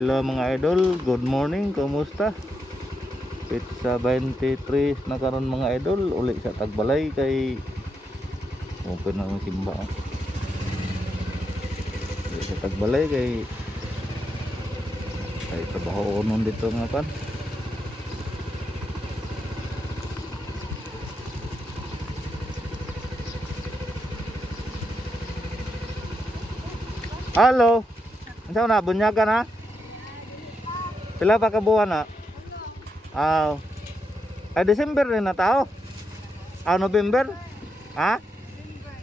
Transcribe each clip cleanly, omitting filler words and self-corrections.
Hello mga idol, good morning, kumusta? Pizza 23 na karon mga idol, uli sa Tagbalay kay open na ang simba. Uli sa Tagbalay kay trabaho nun dito nga pan. Halo. Unsa na bunyaga na? Pila pa ka buwan na? Ah, ay December rin na tao. November? Ha?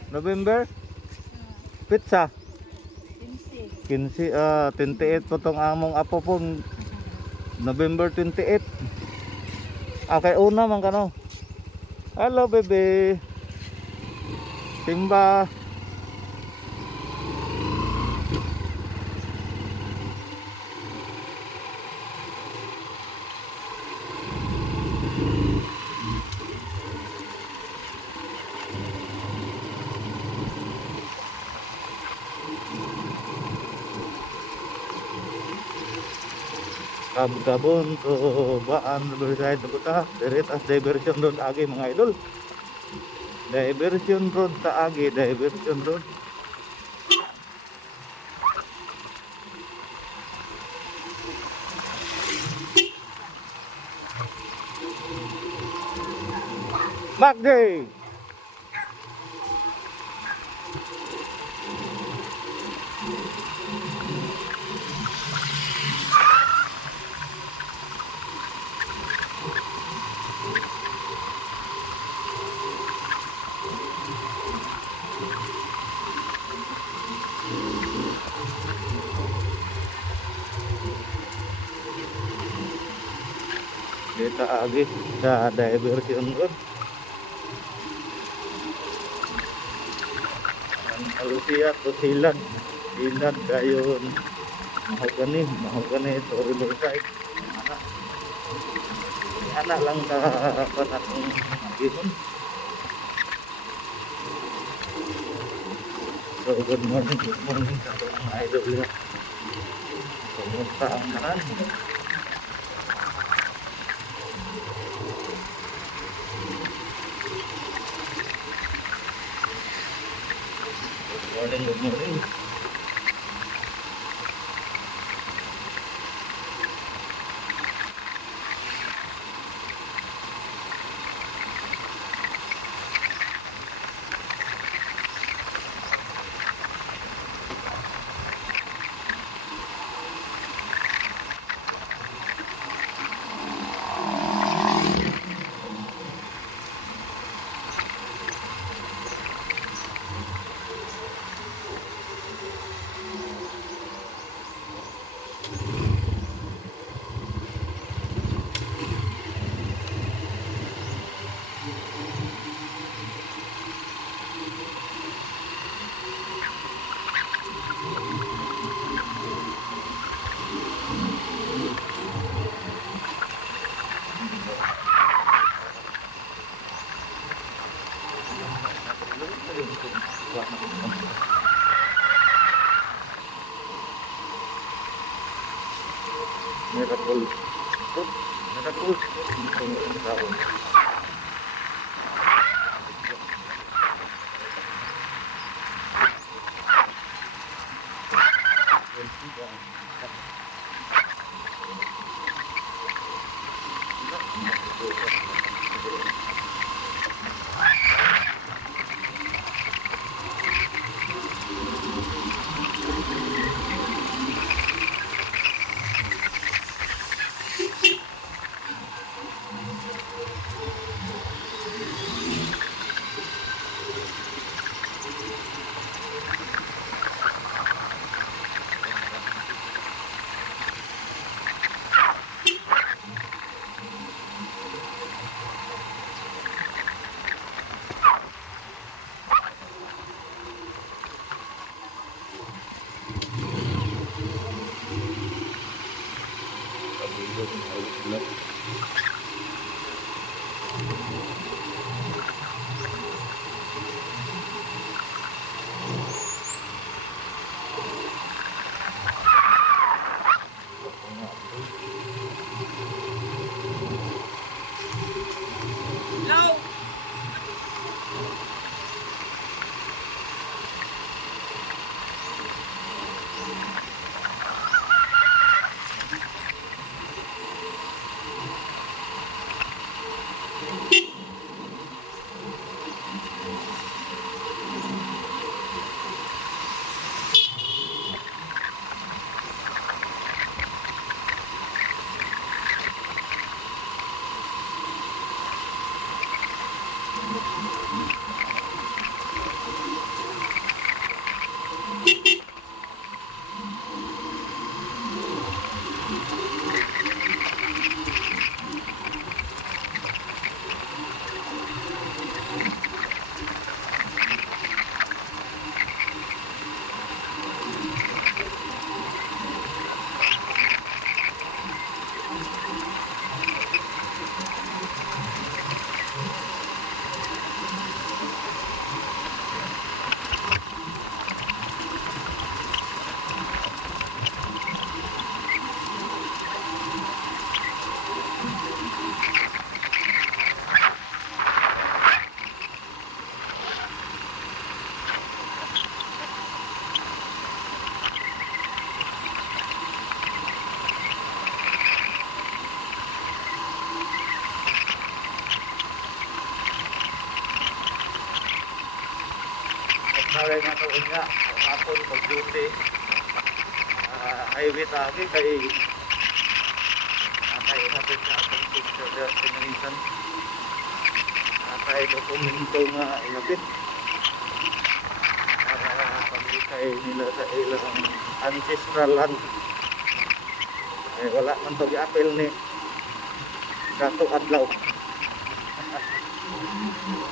November? Pizza 15, 28 po tong among apo po. November 28. Kay una man kano. Hello baby. Simba. Kabon to baan berside buta deret as diversion road agi mga idol. Diversion road ta agi, diversion road. Magday. Kita agi sa diversion road. Ang alusiya to silad. Silad kayon. Mahogani ito riverside. Anak lang ka panatong gihon. So good morning sa mga idol ya. Kumusta ang kanan? Good morning. Miracle. na hapon pag duty highway tagi kay natay hapit sa akong picture destination natay dokumento nga ihapit para paglikay nila sa ilang ancestral land wala man to gi-apel ni Dato Adlaw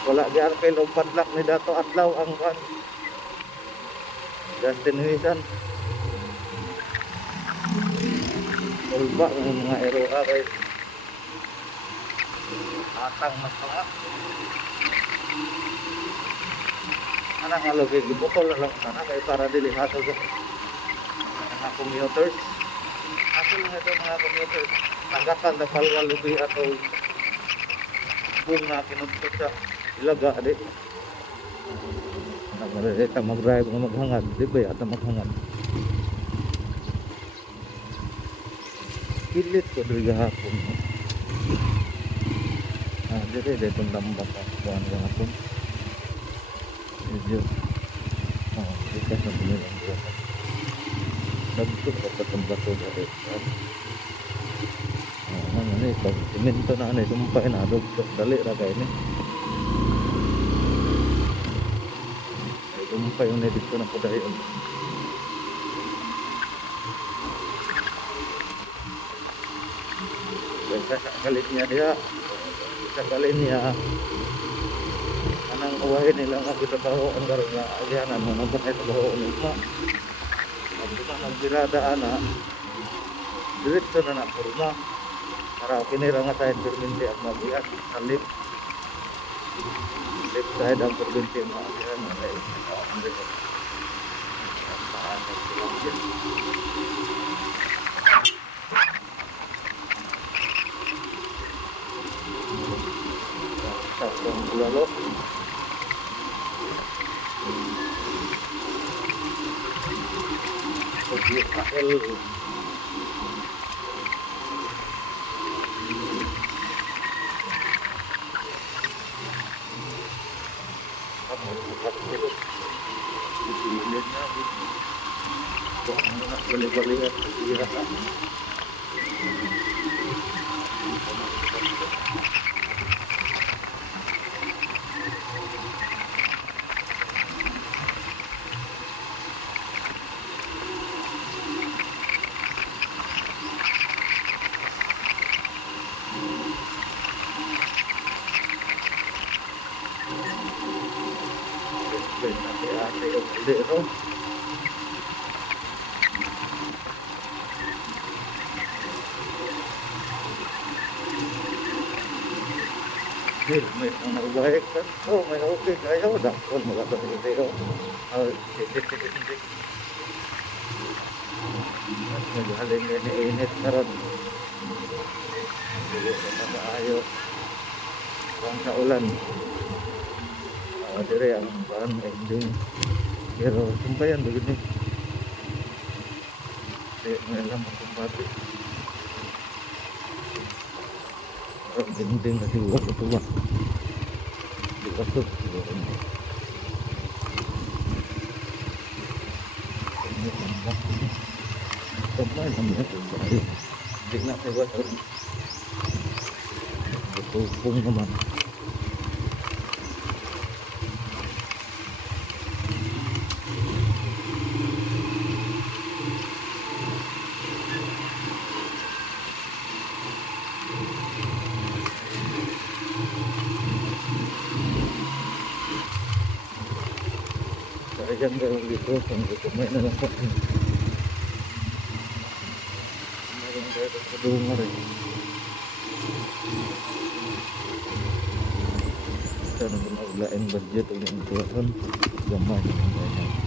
wala gi-apel og padlak ni Dato Adlaw ang destination ulba ng mga eroa kay atang mas mga anak nga lagi gibutol na lang sana kay para dili hato sa mga commuters ato lang ito mga commuters tagakan na palwalubi ato bunga kinudtot sa ilaga di nagmarita mag-drive nga maghangad di ba yata maghangad pilit ko doon gahapon dire itong lambak buwan gahapon medyo ikas na pumilang gahapon nagtut ka patang bato dali pag simento na sumpay na dali ragay ni sumpay yung dito na po dahil sa kalit niya dia sa kalit niya anang uwahin nila nga bitabaho ang karon nga agyanan mo nang bakit baho ugma ang birada ana diretso na na porma para kinira nga tayo perminti ang mabiyak sa left side ang perminti ang mabiyak na ay ang dito ang paan ng silang Sakong bulalo Israel kamu bukat itu dipilih na kung ano na balik-balik at iyakan ate-ate yung kalero may mga nagbahay ka may okay kayo dakon magkakaroon kayo sitik medyo halin na init karon hindi na maayo kung sa ulan dire ang bahan ending pero sumpayan begini may alam akong pati ang ending kasi huwag ito ba di kasot kamay naman ito hindi na kayo ito pong naman Ayan gawin dito kung kumain na lang po mayroon tayo sa dunga rin sana kung maglaing budget o yung tuwan gamay naman ganyan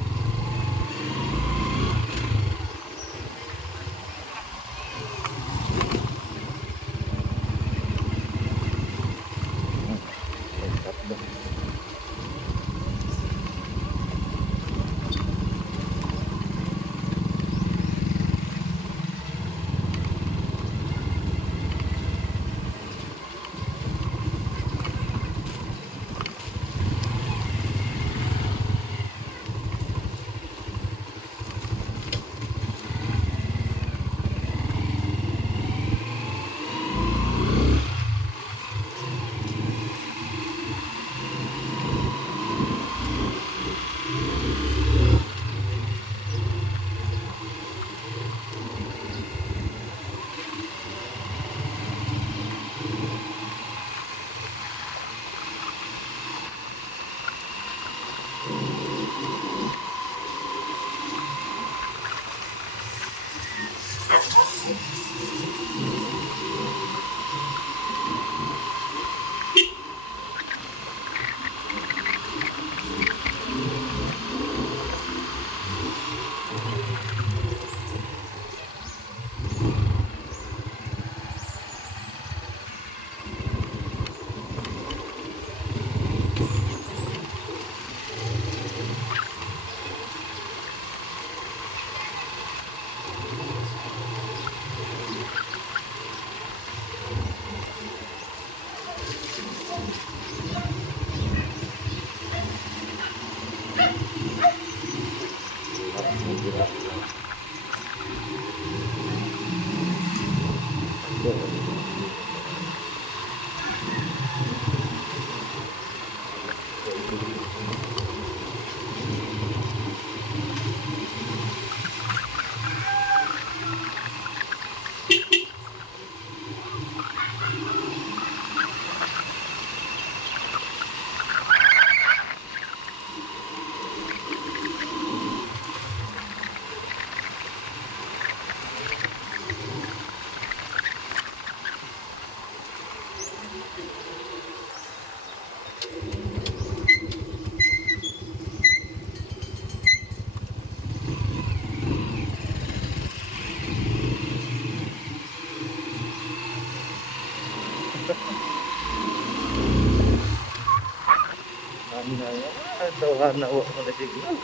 Ano na yan? Tawahan na uwa mo na signal.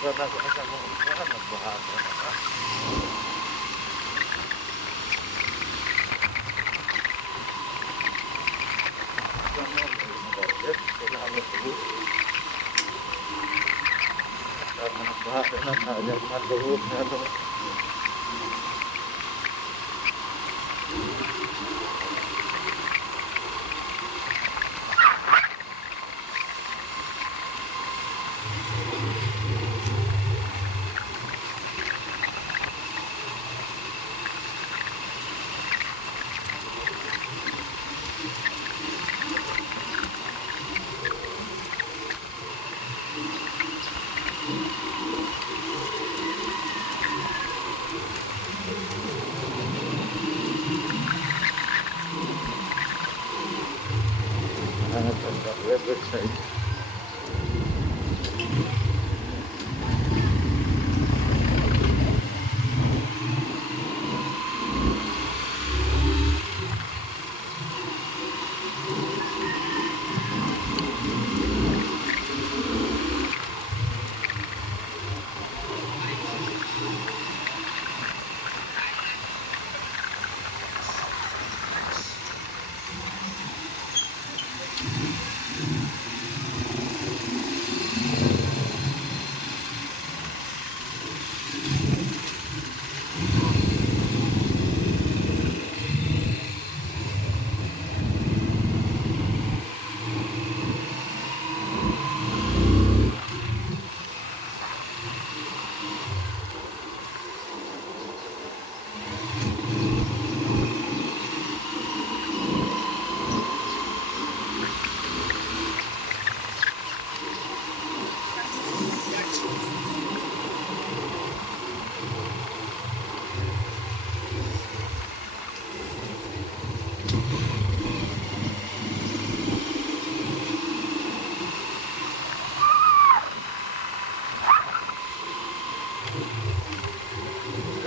Sana ko sa mga usahan, nagbahasa na ka. Sana mo, mag-order. Kailangan mo subo. Sana nagbahasa na, nagyag matuhod na ito. Hangat sa website.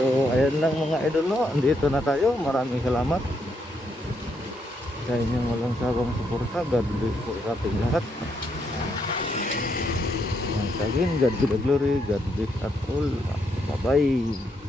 So ayan lang mga idol, no? Andito na tayo. Maraming salamat sa inyong walang sabang suporta. God bless po sa ating lahat. Once again, God be the glory. God bless us all. Bye bye.